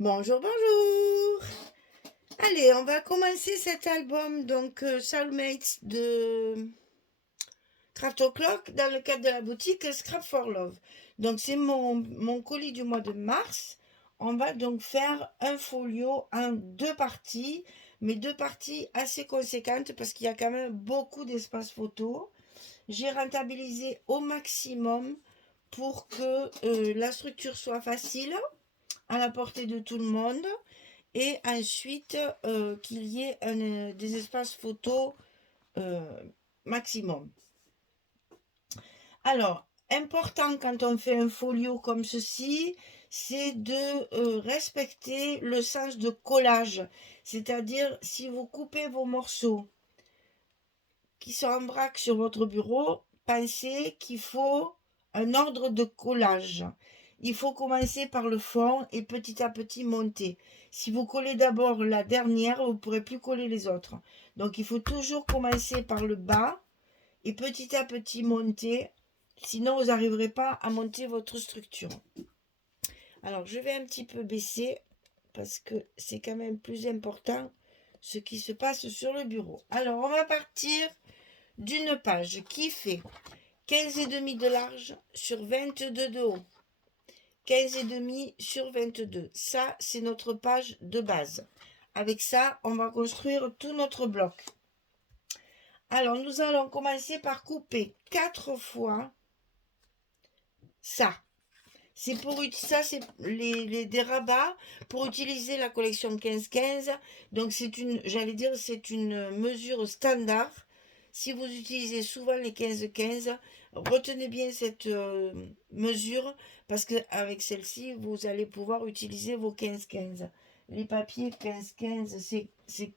Bonjour, bonjour. Allez, on va commencer cet album, donc Soulmates de Craft O'Clock dans le cadre de la boutique Scrap for Love. Donc c'est mon colis du mois de mars. On va donc faire un folio en deux parties, mais deux parties assez conséquentes parce qu'il y a quand même beaucoup d'espace photo. J'ai rentabilisé au maximum pour que la structure soit facile à la portée de tout le monde et ensuite qu'il y ait des espaces photos euh, maximum. Alors, important quand on fait un folio comme ceci, c'est de respecter le sens de collage. C'est-à-dire, si vous coupez vos morceaux qui sont en vrac sur votre bureau, pensez qu'il faut un ordre de collage. Il faut commencer par le fond et petit à petit monter. Si vous collez d'abord la dernière, vous ne pourrez plus coller les autres. Donc il faut toujours commencer par le bas et petit à petit monter. Sinon, vous n'arriverez pas à monter votre structure. Alors, je vais un petit peu baisser parce que c'est quand même plus important ce qui se passe sur le bureau. Alors, on va partir d'une page qui fait 15,5 de large sur 22 de haut. 15,5 sur 22. Ça, c'est notre page de base. Avec ça, on va construire tout notre bloc. Alors, nous allons commencer par couper 4 fois ça. C'est c'est des rabats pour utiliser la collection 15-15. Donc, c'est une mesure standard. Si vous utilisez souvent les 15-15, retenez bien cette mesure parce qu'avec celle-ci, vous allez pouvoir utiliser vos 15-15. Les papiers 15-15, c'est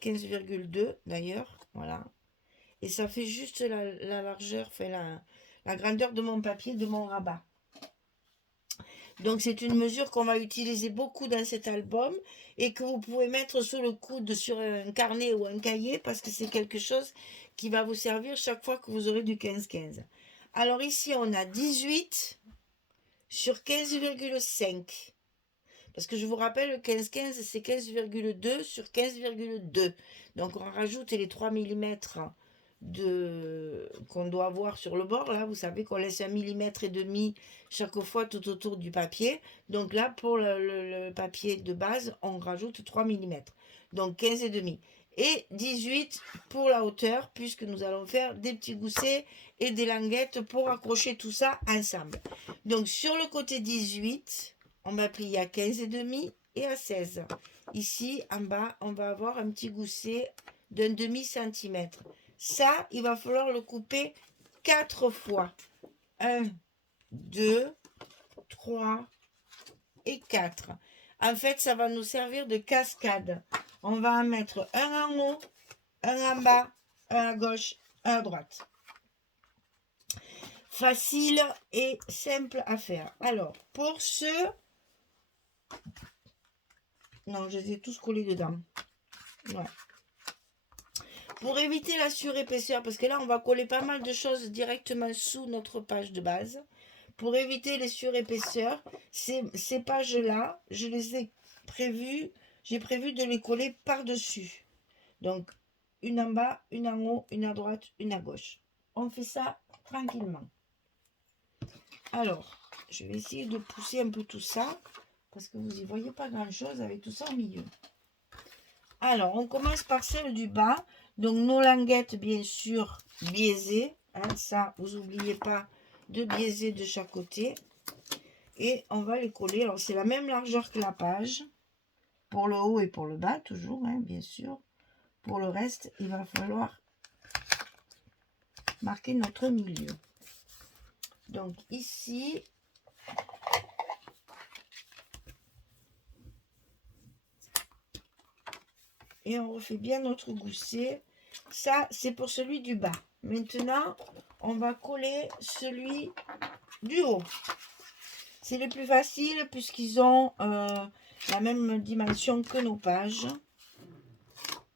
15,2 d'ailleurs. Voilà. Et ça fait juste la largeur, enfin la grandeur de mon papier, de mon rabat. Donc c'est une mesure qu'on va utiliser beaucoup dans cet album et que vous pouvez mettre sous le coude sur un carnet ou un cahier parce que c'est quelque chose qui va vous servir chaque fois que vous aurez du 15-15. Alors ici on a 18 sur 15,5. Parce que je vous rappelle, le 15-15 c'est 15,2 sur 15,2. Donc on rajoute les 3 mm qu'on doit avoir sur le bord. Là, vous savez qu'on laisse 1,5 mm chaque fois tout autour du papier. Donc là, pour le papier de base, on rajoute 3 mm. Donc 15,5. Et 18 pour la hauteur, puisque nous allons faire des petits goussets et des languettes pour accrocher tout ça ensemble. Donc sur le côté 18, on va plier à 15,5 et à 16. Ici, en bas, on va avoir un petit gousset d'un demi-centimètre. Ça, il va falloir le couper 4 fois. 1, 2, 3 et 4. En fait, ça va nous servir de cascade. On va en mettre un en haut, un en bas, un à gauche, un à droite. Facile et simple à faire. Alors, pour ceux... Non, je les ai tous collés dedans. Ouais. Pour éviter la surépaisseur, parce que là, on va coller pas mal de choses directement sous notre page de base. Pour éviter les surépaisseurs, ces pages-là, j'ai prévu de les coller par-dessus. Donc, une en bas, une en haut, une à droite, une à gauche. On fait ça tranquillement. Alors, je vais essayer de pousser un peu tout ça, parce que vous n'y voyez pas grand-chose avec tout ça au milieu. Alors, on commence par celle du bas. Donc, nos languettes, bien sûr, biaisées. Hein, ça, vous n'oubliez pas de biaiser de chaque côté. Et on va les coller. Alors, c'est la même largeur que la page. Pour le haut et pour le bas, toujours, hein, bien sûr. Pour le reste, il va falloir marquer notre milieu. Donc, ici... Et on refait bien notre gousset. Ça, c'est pour celui du bas. Maintenant, on va coller celui du haut. C'est le plus facile puisqu'ils ont la même dimension que nos pages.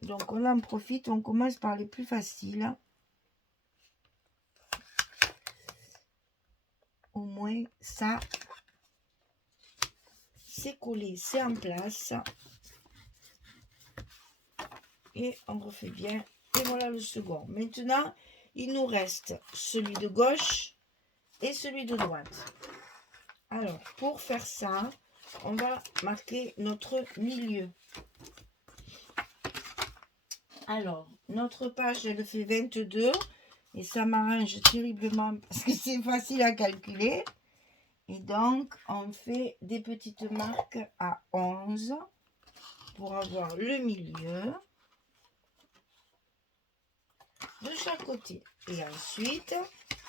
Donc, on en profite. On commence par les plus faciles. Au moins, ça c'est collé, c'est en place. Et on refait bien. Et voilà le second. Maintenant, il nous reste celui de gauche et celui de droite. Alors, pour faire ça, on va marquer notre milieu. Alors, notre page, elle fait 22. Et ça m'arrange terriblement parce que c'est facile à calculer. Et donc, on fait des petites marques à 11 pour avoir le milieu de chaque côté. Et ensuite,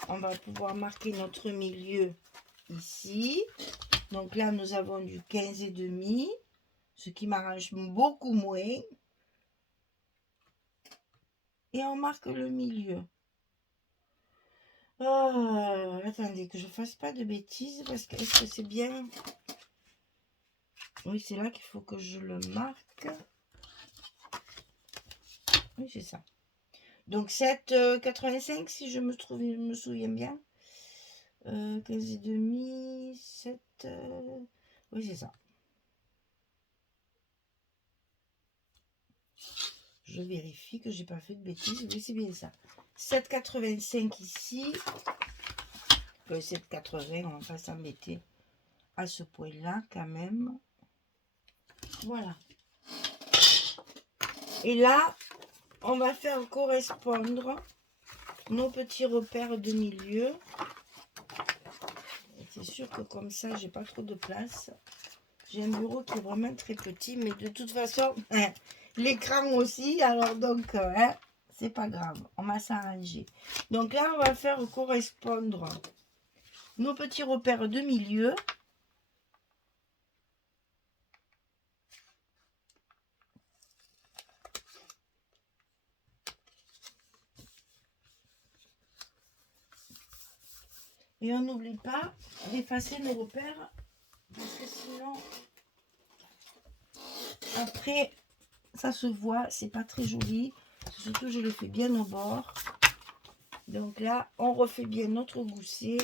on va pouvoir marquer notre milieu ici. Donc là, nous avons du 15,5, ce qui m'arrange beaucoup moins. Et on marque le milieu. Oh, attendez, que je fasse pas de bêtises, parce que est-ce que c'est bien? Oui, c'est là qu'il faut que je le marque. Oui, c'est ça. Donc 7,85 si je me souviens bien. 15,5, 7... oui, c'est ça. Je vérifie que j'ai pas fait de bêtises. Oui, c'est bien ça. 7,85 ici. 7,80, on va pas s'embêter à ce point-là quand même. Voilà. Et là, on va faire correspondre nos petits repères de milieu. C'est sûr que comme ça, j'ai pas trop de place. J'ai un bureau qui est vraiment très petit, mais de toute façon, l'écran aussi. Alors donc, c'est pas grave, on va s'arranger. Donc là, on va faire correspondre nos petits repères de milieu. Et on n'oublie pas d'effacer nos repères, parce que sinon, après, ça se voit, c'est pas très joli. Surtout, je le fais bien au bord. Donc là, on refait bien notre gousset.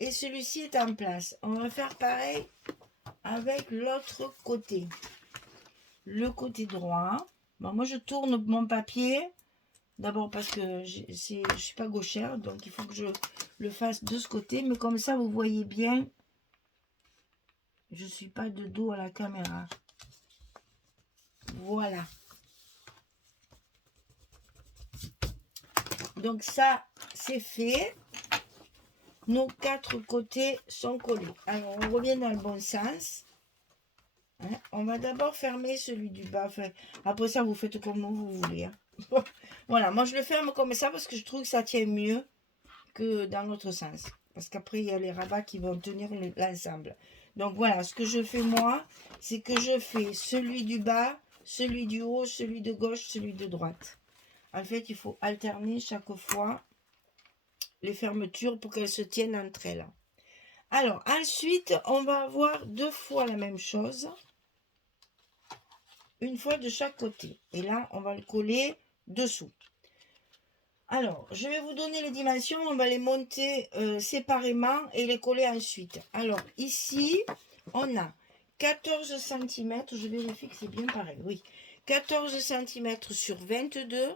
Et celui-ci est en place. On va faire pareil avec l'autre côté. Le côté droit. Bon, moi, je tourne mon papier. D'abord parce que je ne suis pas gauchère. Donc, il faut que je le fasse de ce côté. Mais comme ça, vous voyez bien. Je ne suis pas de dos à la caméra. Voilà. Donc, ça, c'est fait. Nos 4 côtés sont collés. Alors, on revient dans le bon sens. Hein, on va d'abord fermer celui du bas. Enfin, après ça, vous faites comme vous voulez. Hein. Voilà, moi je le ferme comme ça parce que je trouve que ça tient mieux que dans l'autre sens. Parce qu'après, il y a les rabats qui vont tenir l'ensemble. Donc voilà, ce que je fais moi, c'est que je fais celui du bas, celui du haut, celui de gauche, celui de droite. En fait, il faut alterner chaque fois les fermetures pour qu'elles se tiennent entre elles. Alors, ensuite, on va avoir 2 fois la même chose. Une fois de chaque côté. Et là, on va le coller dessous. Alors, je vais vous donner les dimensions. On va les monter séparément et les coller ensuite. Alors, ici, on a 14 cm. Je vérifie que c'est bien pareil. Oui. 14 cm sur 22.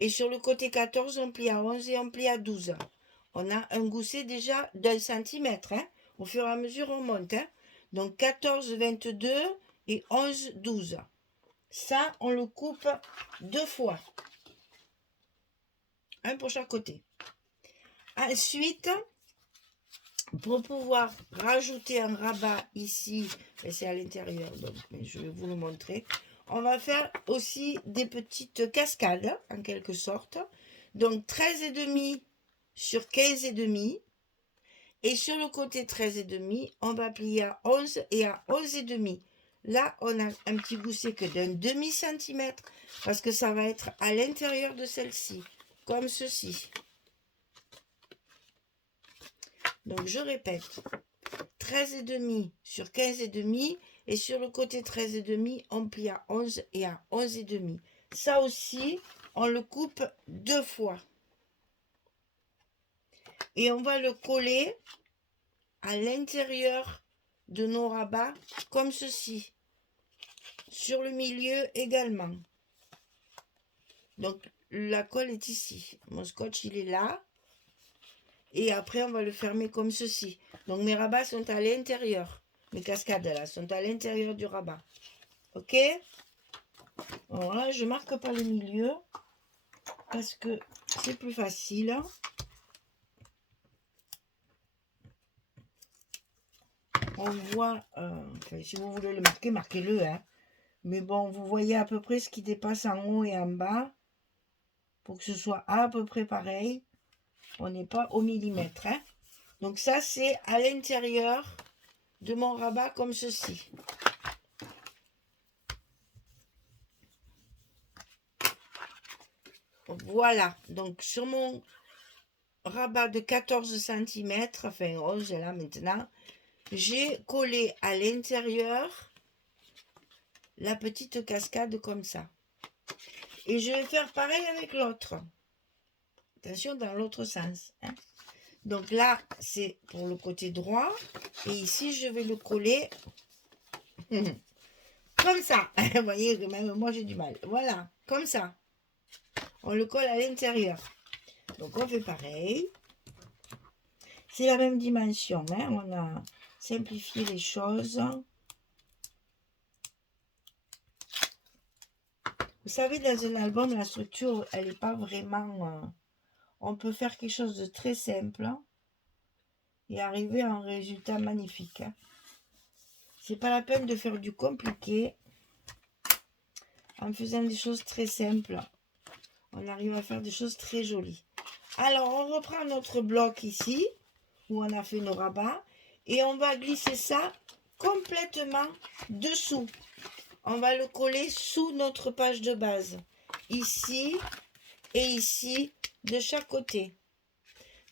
Et sur le côté 14, on plie à 11 et on plie à 12. On a un gousset déjà d'1 centimètre. Hein. Au fur et à mesure, on monte. Hein. Donc, 14, 22 et 11, 12. Ça, on le coupe 2 fois. Un pour chaque côté. Ensuite, pour pouvoir rajouter un rabat ici, et c'est à l'intérieur, donc je vais vous le montrer. On va faire aussi des petites cascades, en quelque sorte. Donc 13,5 sur 15,5. Et sur le côté 13,5, on va plier à 11 et à 11,5. Là, on a un petit gousset que d'un demi-centimètre, parce que ça va être à l'intérieur de celle-ci, comme ceci. Donc, je répète, 13,5 sur 15,5, et sur le côté 13,5, on plie à 11 et à 11,5. Ça aussi, on le coupe 2 fois. Et on va le coller à l'intérieur de nos rabats comme ceci. Sur le milieu également. Donc la colle est ici. Mon scotch il est là. Et après on va le fermer comme ceci. Donc mes rabats sont à l'intérieur. Mes cascades là sont à l'intérieur du rabat. Ok? Alors là je marque pas le milieu. Parce que c'est plus facile. On voit, enfin, si vous voulez le marquer, marquez-le. Hein. Mais bon, vous voyez à peu près ce qui dépasse en haut et en bas. Pour que ce soit à peu près pareil. On n'est pas au millimètre. Hein. Donc ça, c'est à l'intérieur de mon rabat comme ceci. Voilà. Donc sur mon rabat de 14 cm, enfin 11 là maintenant, j'ai collé à l'intérieur la petite cascade comme ça. Et je vais faire pareil avec l'autre. Attention dans l'autre sens. Hein. Donc là, c'est pour le côté droit. Et ici, je vais le coller comme ça. Vous voyez, même moi, j'ai du mal. Voilà, comme ça. On le colle à l'intérieur. Donc, on fait pareil. C'est la même dimension. Hein. On a simplifié les choses. Vous savez, dans un album, la structure, elle n'est pas vraiment... on peut faire quelque chose de très simple et arriver à un résultat magnifique. Hein. C'est pas la peine de faire du compliqué. En faisant des choses très simples, on arrive à faire des choses très jolies. Alors, on reprend notre bloc ici, où on a fait nos rabats, et on va glisser ça complètement dessous. On va le coller sous notre page de base, ici et ici, de chaque côté.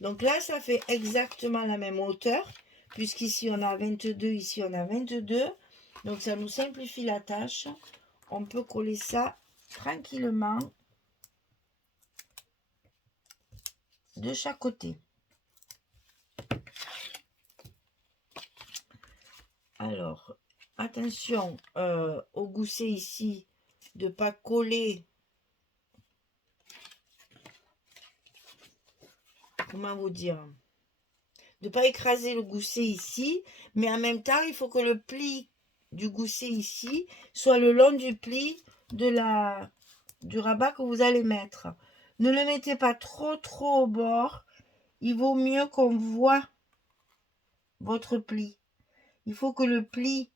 Donc là, ça fait exactement la même hauteur, puisqu'ici on a 22, ici on a 22. Donc ça nous simplifie la tâche. On peut coller ça tranquillement de chaque côté. Alors, attention au gousset ici, de ne pas coller. Comment vous dire? De ne pas écraser le gousset ici, mais en même temps, il faut que le pli du gousset ici soit le long du pli du rabat que vous allez mettre. Ne le mettez pas trop au bord. Il vaut mieux qu'on voit votre pli. Il faut que le pli...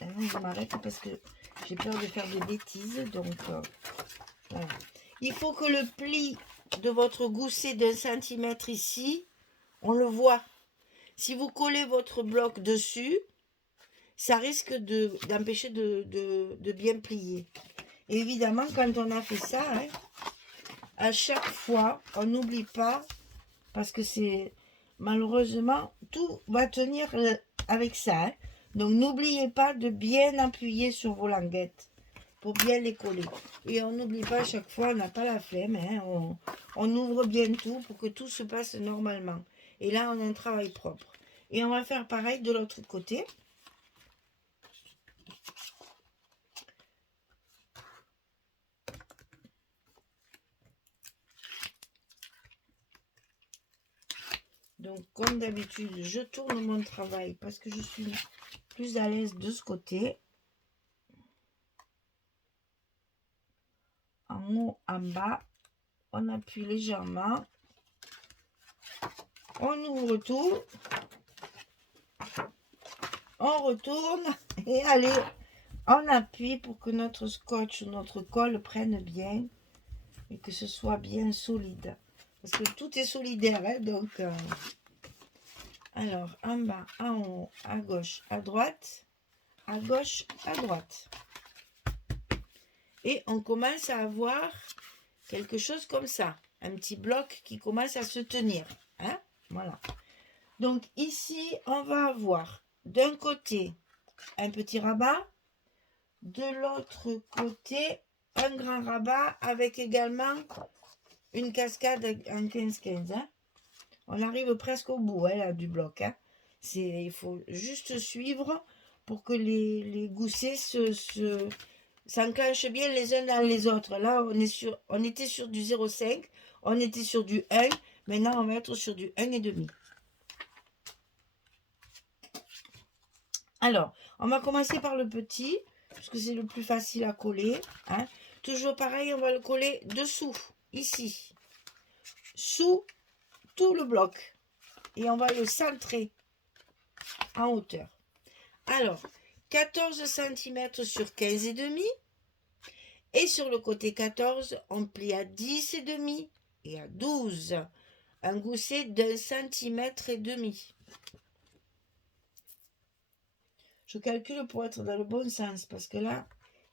Je m'arrête parce que j'ai peur de faire des bêtises. Donc, voilà. Il faut que le pli de votre gousset d'1 centimètre ici, on le voit. Si vous collez votre bloc dessus, ça risque d'empêcher de bien plier. Et évidemment, quand on a fait ça, hein, à chaque fois, on n'oublie pas, parce que c'est malheureusement, tout va tenir avec ça. Hein. Donc, n'oubliez pas de bien appuyer sur vos languettes pour bien les coller. Et on n'oublie pas à chaque fois, on n'a pas la flemme, hein, on ouvre bien tout pour que tout se passe normalement. Et là, on a un travail propre. Et on va faire pareil de l'autre côté. Donc, comme d'habitude, je tourne mon travail parce que je suis plus à l'aise de ce côté. En haut, en bas, on appuie légèrement. On ouvre tout. On retourne et allez, on appuie pour que notre scotch ou notre colle prenne bien et que ce soit bien solide. Parce que tout est solidaire, hein, donc... alors, en bas, en haut, à gauche, à droite, à gauche, à droite. Et on commence à avoir quelque chose comme ça. Un petit bloc qui commence à se tenir. Hein, voilà. Donc ici, on va avoir d'un côté un petit rabat, de l'autre côté un grand rabat avec également une cascade en 15-15. Hein. On arrive presque au bout hein, là, du bloc. Hein. Il faut juste suivre pour que les goussets s'enclenchent bien les uns dans les autres. Là, on était sur du 0,5, on était sur du 1. Maintenant, on va être sur du 1,5. Alors, on va commencer par le petit, parce que c'est le plus facile à coller. Hein. Toujours pareil, on va le coller dessous, ici, sous tout le bloc. Et on va le centrer en hauteur. Alors, 14 cm sur 15,5. Et sur le côté 14, on plie à 10,5 et à 12. Un gousset d'1,5 cm. Je calcule pour être dans le bon sens, parce que là,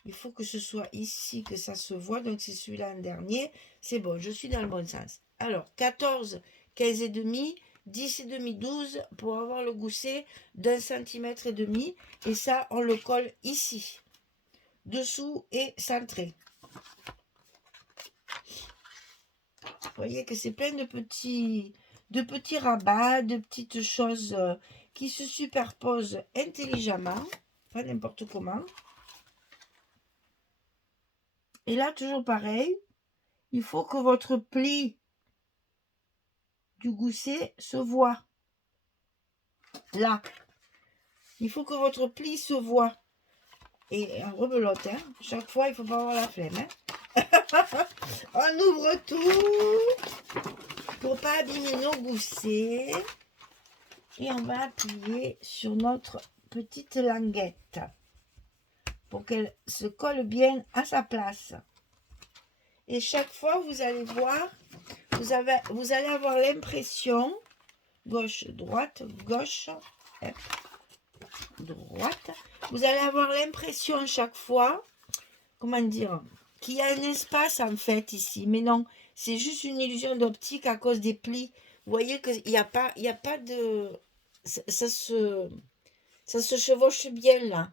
il faut que ce soit ici, que ça se voit. Donc, c'est celui-là en dernier. C'est bon, je suis dans le bon sens. Alors, 14, 15,5, 10,5, 12 pour avoir le gousset d'1,5 cm. Et ça, on le colle ici, dessous et centré. Vous voyez que c'est plein de petits rabats, de petites choses qui se superposent intelligemment, pas n'importe comment. Et là, toujours pareil, il faut que votre pli du gousset se voit. Là, il faut que votre pli se voit. Et on rebelote, hein. Chaque fois, il ne faut pas avoir la flemme. Hein. On ouvre tout pour pas abîmer nos goussets. Et on va appuyer sur notre petite languette pour qu'elle se colle bien à sa place. Et chaque fois, vous allez voir, vous allez avoir l'impression, gauche, droite, gauche, droite, vous allez avoir l'impression chaque fois, comment dire, qu'il y a un espace en fait ici. Mais non, c'est juste une illusion d'optique à cause des plis. Vous voyez qu'il n'y a pas de... Ça se chevauche bien là.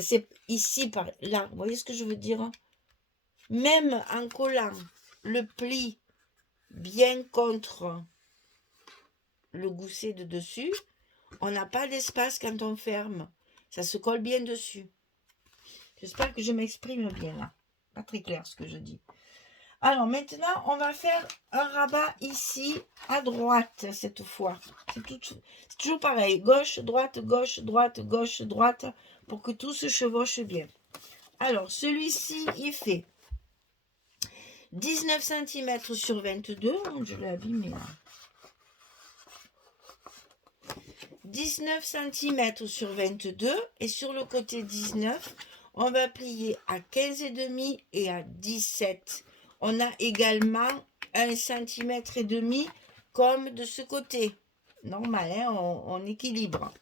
C'est ici, par là. Vous voyez ce que je veux dire? Même en collant le pli bien contre le gousset de dessus, on n'a pas d'espace quand on ferme. Ça se colle bien dessus. J'espère que je m'exprime bien là. Pas très clair ce que je dis. Alors maintenant, on va faire un rabat ici à droite cette fois. C'est toujours pareil. Gauche, droite, gauche, droite, gauche, droite pour que tout se chevauche bien. Alors celui-ci, il fait 19 cm sur 22. Je l'ai abîmé là. 19 cm sur 22. Et sur le côté 19, on va plier à 15,5 et à 17. On a également 1,5 cm comme de ce côté. Normal, hein, on équilibre.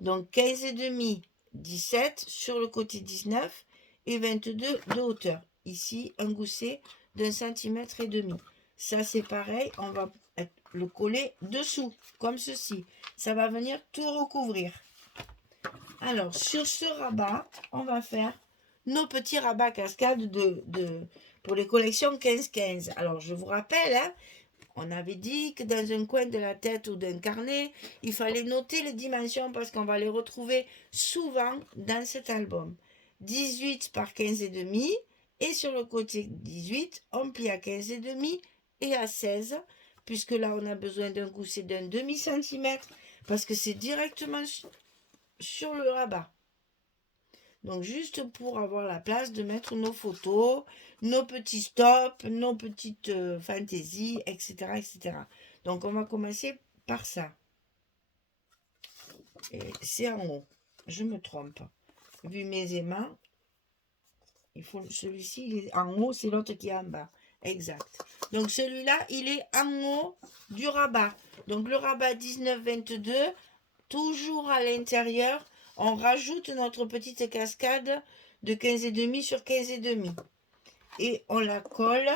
Donc 15,5, 17 sur le côté 19 et 22 de hauteur. Ici, un gousset d'1,5 cm. Ça, c'est pareil, on va le coller dessous, comme ceci. Ça va venir tout recouvrir. Alors, sur ce rabat, on va faire nos petits rabats cascades pour les collections 15-15. Alors, je vous rappelle, hein, on avait dit que dans un coin de la tête ou d'un carnet, il fallait noter les dimensions parce qu'on va les retrouver souvent dans cet album. 18 par 15,5 et sur le côté 18, on plie à 15,5 et à 16, puisque là, on a besoin d'un gousset d'un demi-centimètre parce que c'est directement sur le rabat. Donc, juste pour avoir la place de mettre nos photos, nos petits stops, nos petites fantaisies, etc., etc. Donc, on va commencer par ça. Et c'est en haut. Je me trompe. Vu mes aimants, il faut celui-ci, il est en haut, c'est l'autre qui est en bas. Exact. Donc, celui-là, il est en haut du rabat. Donc, le rabat 19-22, toujours à l'intérieur, on rajoute notre petite cascade de 15,5 sur 15,5. Et on la colle,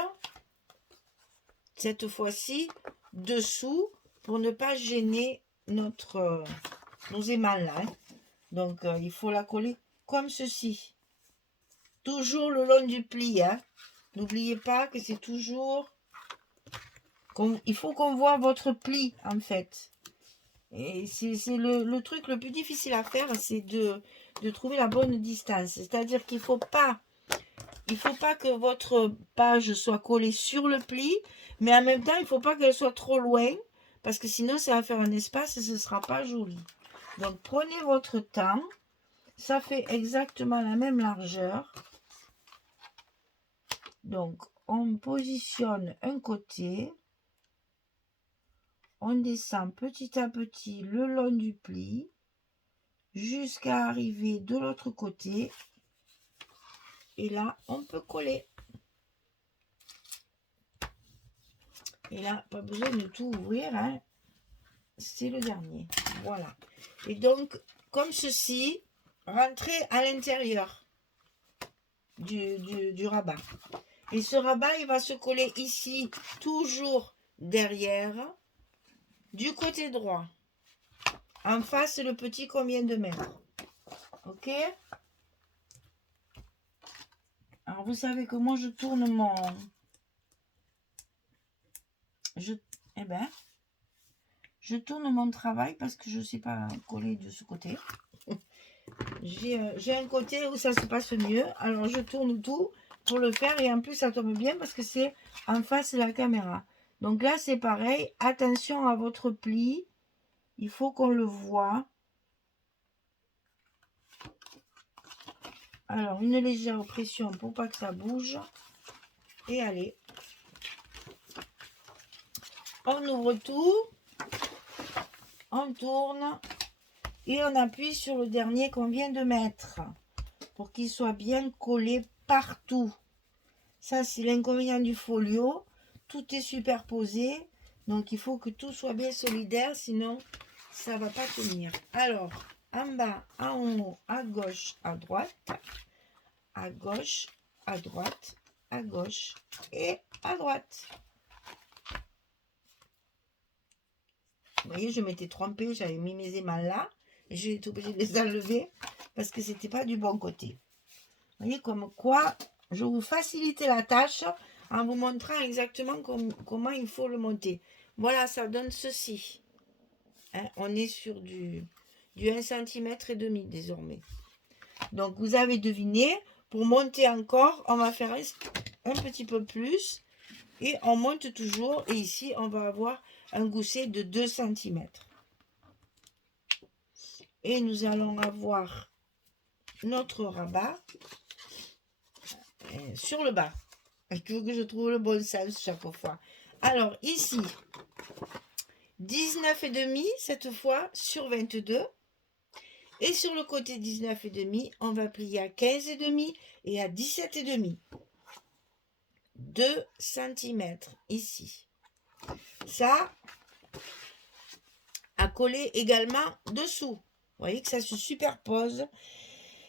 cette fois-ci, dessous, pour ne pas gêner nos aimants là. Hein. Donc, il faut la coller comme ceci. Toujours le long du pli. Hein. N'oubliez pas que c'est toujours Il faut qu'on voit votre pli, en fait. Et c'est le truc le plus difficile à faire, c'est de trouver la bonne distance. C'est-à-dire qu'il faut pas que votre page soit collée sur le pli, mais en même temps, il ne faut pas qu'elle soit trop loin, parce que sinon, ça va faire un espace et ce ne sera pas joli. Donc, prenez votre temps. Ça fait exactement la même largeur. Donc, on positionne un côté. On descend petit à petit le long du pli jusqu'à arriver de l'autre côté. Et là, on peut coller. Et là, pas besoin de tout ouvrir, hein. C'est le dernier. Voilà. Et donc, comme ceci, rentrez à l'intérieur du rabat. Et ce rabat, il va se coller ici, toujours derrière, du côté droit. En face, le petit qu'on vient de mettre. Ok? Alors, vous savez que moi, je tourne mon... Je tourne mon travail parce que je ne sais pas coller de ce côté. J'ai un côté où ça se passe mieux. Alors, je tourne tout pour le faire. Et en plus, ça tombe bien parce que c'est en face de la caméra. Donc là, c'est pareil. Attention à votre pli. Il faut qu'on le voit. Alors, une légère pression pour pas que ça bouge. Et allez. On ouvre tout. On tourne. Et on appuie sur le dernier qu'on vient de mettre. Pour qu'il soit bien collé partout. Ça, c'est l'inconvénient du folio. Tout est superposé. Donc, il faut que tout soit bien solidaire. Sinon, ça ne va pas tenir. Alors, en bas, en haut, à gauche, à droite. À gauche, à droite, à gauche et à droite. Vous voyez, je m'étais trompée. J'avais mis mes aimants là. Et j'ai été obligée de les enlever parce que c'était pas du bon côté. Vous voyez, comme quoi, je vous facilite la tâche en vous montrant exactement comment il faut le monter. Voilà, ça donne ceci. Hein, on est sur du 1,5 cm désormais. Donc, vous avez deviné, pour monter encore, on va faire un petit peu plus. Et on monte toujours. Et ici, on va avoir un gousset de 2 cm. Et nous allons avoir notre rabat sur le bas. Il faut que je trouve le bon sens chaque fois. Alors ici, 19,5 cette fois sur 22. Et sur le côté 19,5, on va plier à 15,5 et à 17,5. 2 cm ici. Ça, à coller également dessous. Vous voyez que ça se superpose.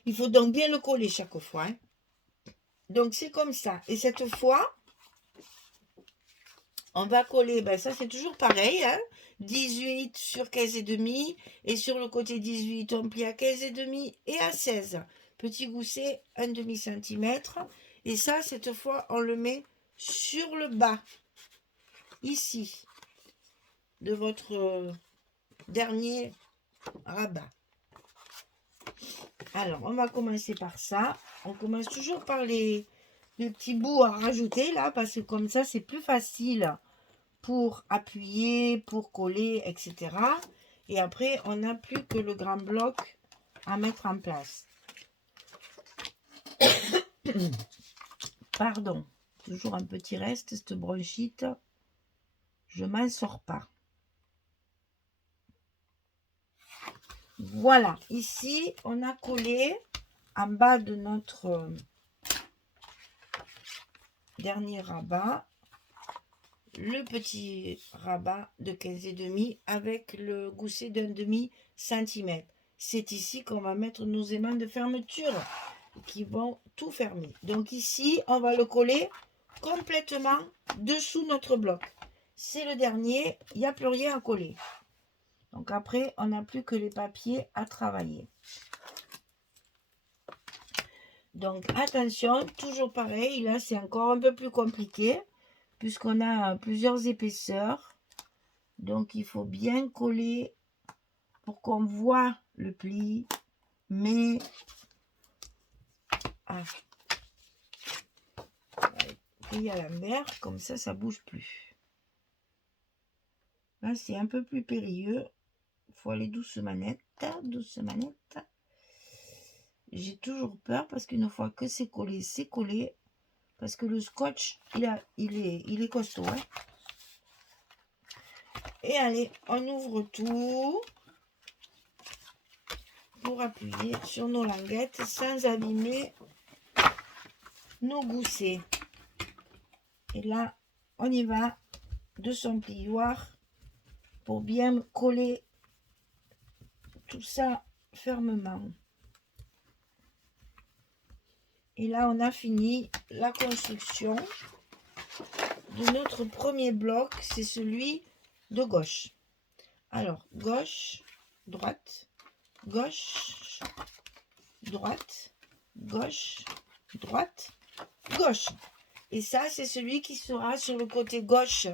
Il faut donc bien le coller chaque fois. Hein. Donc c'est comme ça. Et cette fois, on va coller, ben ça c'est toujours pareil, hein, 18 sur 15,5 et sur le côté 18 on plie à 15,5 et à 16. Petit gousset, 1,5 cm. Et ça, cette fois, on le met sur le bas, ici, de votre dernier rabat. Alors, on va commencer par ça. On commence toujours par les petits bouts à rajouter là, parce que comme ça, c'est plus facile pour appuyer, pour coller, etc. Et après, on n'a plus que le grand bloc à mettre en place. Pardon, toujours un petit reste, cette bronchite. Je m'en sors pas. Voilà, ici, on a collé en bas de notre dernier rabat le petit rabat de 15,5 avec le gousset d'1,5 cm. C'est ici qu'on va mettre nos aimants de fermeture qui vont tout fermer. Donc ici, on va le coller complètement dessous notre bloc. C'est le dernier, il n'y a plus rien à coller. Donc après, on n'a plus que les papiers à travailler. Donc attention, toujours pareil, là c'est encore un peu plus compliqué. puisqu'on a plusieurs épaisseurs. Donc, il faut bien coller pour qu'on voit le pli, mais plier à l'envers, comme ça bouge plus. Là, c'est un peu plus périlleux. Il faut aller douce manette, douce manette. J'ai toujours peur parce qu'une fois que c'est collé, parce que le scotch, il est costaud. Hein. Et allez, on ouvre tout pour appuyer sur nos languettes sans abîmer nos goussets. Et là, on y va de son plioir pour bien coller tout ça fermement. Et là, on a fini la construction de notre premier bloc, c'est celui de gauche. Alors, gauche, droite, gauche, droite, gauche, droite, gauche. Et ça, c'est celui qui sera sur le côté gauche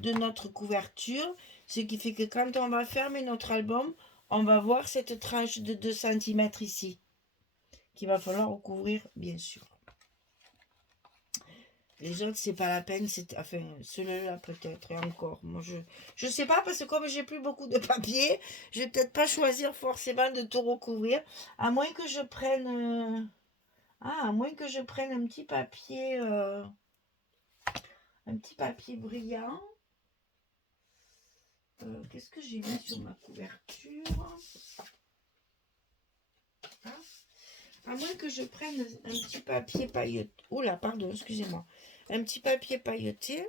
de notre couverture, ce qui fait que quand on va fermer notre album, on va voir cette tranche de 2 cm ici, qu'il va falloir recouvrir, bien sûr. Les autres, c'est pas la peine, enfin, celui-là peut-être, et encore. Moi, je sais pas, parce que comme j'ai plus beaucoup de papier, je vais peut-être pas choisir forcément de tout recouvrir, à moins que je prenne... à moins que je prenne un petit papier brillant. Qu'est-ce que j'ai mis sur ma couverture? À moins que je prenne un petit papier pailleté. Oula, pardon, excusez-moi. Un petit papier pailleté.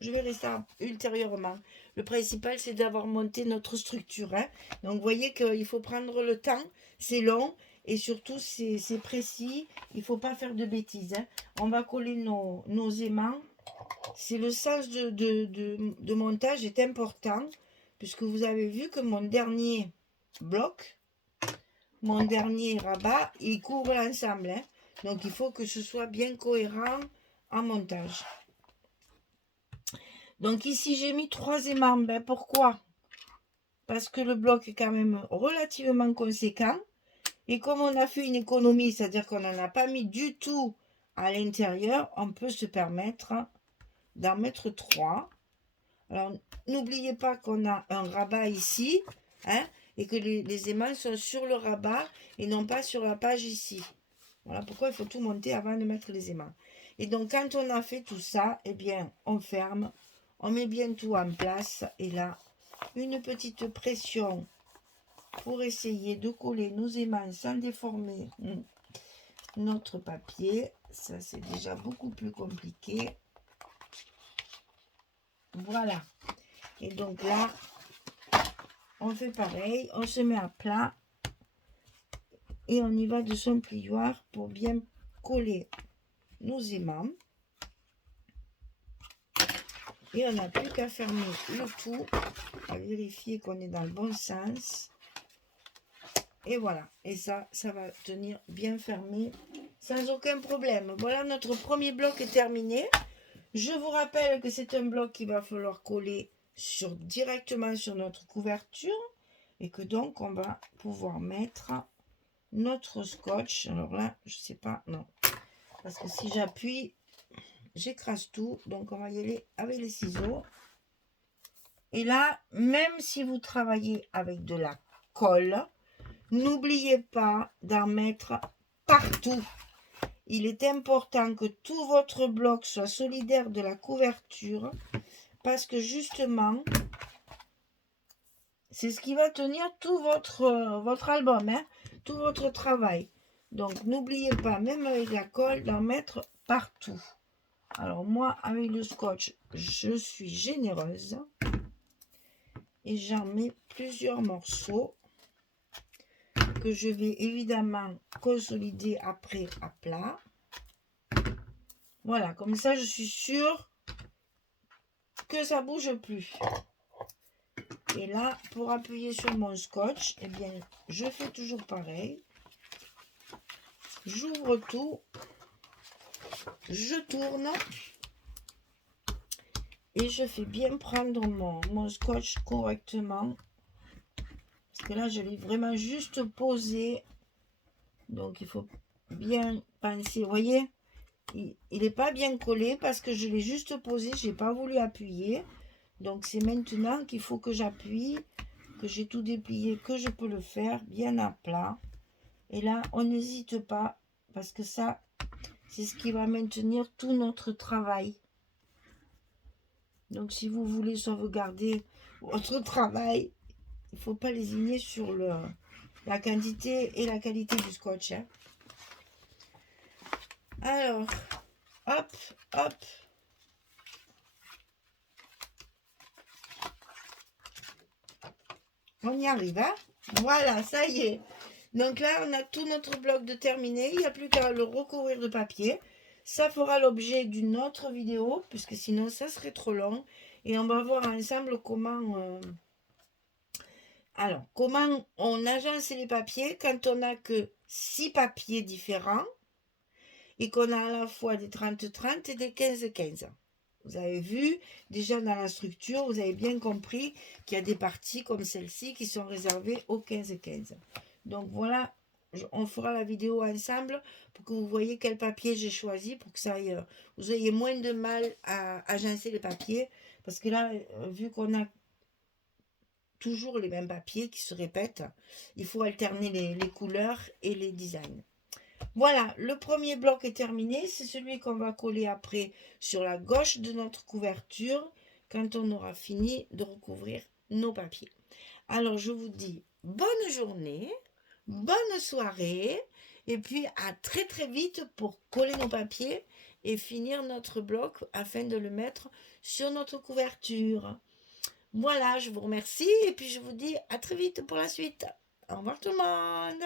Je verrai ça ultérieurement. Le principal, c'est d'avoir monté notre structure. Hein. Donc, vous voyez qu'il faut prendre le temps. C'est long. Et surtout, c'est précis. Il ne faut pas faire de bêtises. Hein. On va coller nos aimants. C'est le sens de montage est important. Puisque vous avez vu que mon dernier bloc, mon dernier rabat, il couvre l'ensemble. Hein. Donc, il faut que ce soit bien cohérent en montage. Donc, ici, j'ai mis 3 aimants. Ben, pourquoi? Parce que le bloc est quand même relativement conséquent. Et comme on a fait une économie, c'est-à-dire qu'on n'en a pas mis du tout à l'intérieur, on peut se permettre d'en mettre 3. Alors, n'oubliez pas qu'on a un rabat ici. Hein, et que les aimants sont sur le rabat et non pas sur la page ici. Voilà pourquoi il faut tout monter avant de mettre les aimants. Et donc, quand on a fait tout ça, eh bien, on ferme, on met bien tout en place. Et là, une petite pression pour essayer de coller nos aimants sans déformer notre papier. Ça, c'est déjà beaucoup plus compliqué. Voilà. Et donc là, on fait pareil, on se met à plat et on y va de son plioir pour bien coller nos aimants. Et on n'a plus qu'à fermer le tout, à vérifier qu'on est dans le bon sens. Et voilà, et ça va tenir bien fermé sans aucun problème. Voilà, notre premier bloc est terminé. Je vous rappelle que c'est un bloc qu'il va falloir coller directement sur notre couverture. Et que donc, on va pouvoir mettre notre scotch. Alors là, je sais pas, non. Parce que si j'appuie, j'écrase tout. Donc, on va y aller avec les ciseaux. Et là, même si vous travaillez avec de la colle, n'oubliez pas d'en mettre partout. Il est important que tout votre bloc soit solidaire de la couverture. Parce que justement... c'est ce qui va tenir tout votre album, hein, tout votre travail. Donc, n'oubliez pas, même avec la colle, d'en mettre partout. Alors, moi, avec le scotch, je suis généreuse. Et j'en mets plusieurs morceaux que je vais évidemment consolider après à plat. Voilà, comme ça, je suis sûre que ça ne bouge plus. Et là, pour appuyer sur mon scotch, eh bien, je fais toujours pareil. J'ouvre tout. Je tourne. Et je fais bien prendre mon scotch correctement. Parce que là, je l'ai vraiment juste posé. Donc, il faut bien penser. Vous voyez, il n'est pas bien collé parce que je l'ai juste posé. Je n'ai pas voulu appuyer. Donc, c'est maintenant qu'il faut que j'appuie, que j'ai tout déplié, que je peux le faire bien à plat. Et là, on n'hésite pas parce que ça, c'est ce qui va maintenir tout notre travail. Donc, si vous voulez sauvegarder votre travail, il ne faut pas lésigner sur la quantité et la qualité du scotch. Hein. Alors, hop, hop. On y arrive, hein? Voilà, ça y est. Donc là, on a tout notre bloc de terminé. Il n'y a plus qu'à le recouvrir de papier. Ça fera l'objet d'une autre vidéo, puisque sinon, ça serait trop long. Et on va voir ensemble comment... Alors, comment on agence les papiers quand on n'a que 6 papiers différents et qu'on a à la fois des 30-30 et des 15-15. Vous avez vu, déjà dans la structure, vous avez bien compris qu'il y a des parties comme celle-ci qui sont réservées aux 15-15. Donc voilà, on fera la vidéo ensemble pour que vous voyez quel papier j'ai choisi pour que ça aille, vous ayez moins de mal à agencer les papiers. Parce que là, vu qu'on a toujours les mêmes papiers qui se répètent, il faut alterner les couleurs et les designs. Voilà, le premier bloc est terminé. C'est celui qu'on va coller après sur la gauche de notre couverture quand on aura fini de recouvrir nos papiers. Alors, je vous dis bonne journée, bonne soirée et puis à très très vite pour coller nos papiers et finir notre bloc afin de le mettre sur notre couverture. Voilà, je vous remercie et puis je vous dis à très vite pour la suite. Au revoir tout le monde.